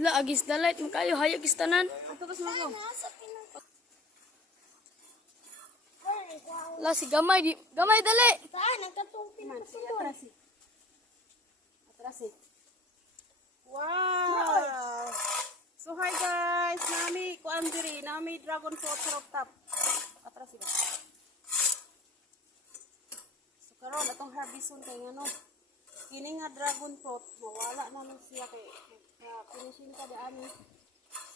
La agis dalit makayo hayag istanan. Ato kas mo. La si gamay di gamay dali. Saan ang katong pinakasunod? Atrasi. Wow. So hi guys, nami kuan diri, nami dragon fruit sa rooftop. Atrasi ba? So karon atong harbison kay ngano. Kini nga dragon fruit, mawala na man siya kay finishing ka diani.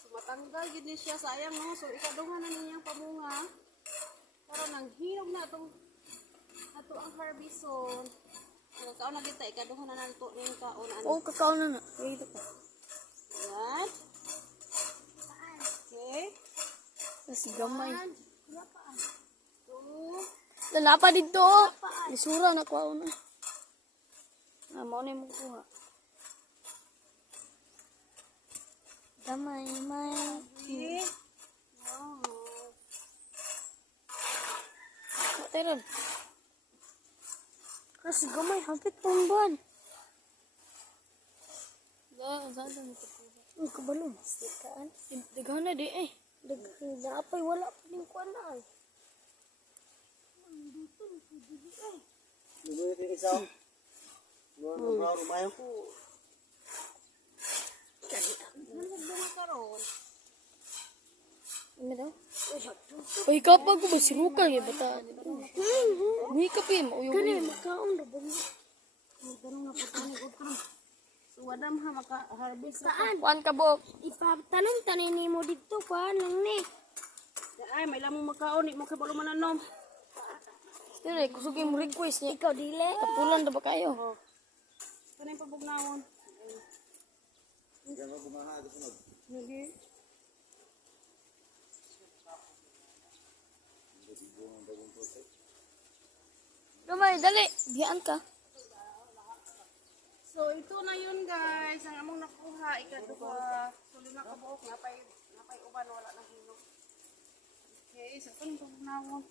So matanggal gid ni siya sayang no. So ikaduha na niyang pamunga. Karon nang hinog na atong ato ang harbison. So kaon na kita ikaduha na nanto ning kaon ano. Oh kakao na na. Dito pa. Yan. Okay. La si gamay. Two. La pa dito. Isura na ko na. Mao na mo kuha. Gamay may. Three. Wow. Teron. Kasi gamay hapit pang buwan. Da, saan mo ito? Ang kabalo. Sikaan. Daghan na di eh. Daghan na apay wala pa din kuan na ay. Dulu itu isau. Lu rumah aku. Ano karon? Ano daw? Ay kapag ko ba si Ruka ya bata. Ni kape mo yung. Kani makaon ra ba? Karon nga po tani ko karon. So wadam ha maka harvest Saan? Kuan ka bo. Ipatanong tanin mo dito kuan lang ni. ay may lamang makaon ni mo kay balo mananom. Dire kusugin mo request niya. Ikaw dili. Tapulan na ba kayo? Kanay pabugnawon. Jangan kumaha di sunod. Lagi. Gamay dali. Diyan ka. So ito na yun guys, ang among nakuha ikaduha. So lima ka buok napay uban wala nang hinog. Okay, so kanang pabugnawon.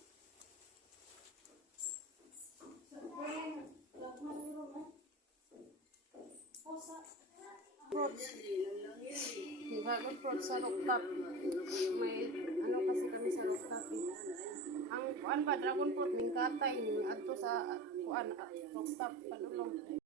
Fruits. Dragon fruit sa rooftop. May ano kasi kami sa rooftop. Ang kuan ba dragon fruit ning katay ning adto sa kuan rooftop padulong.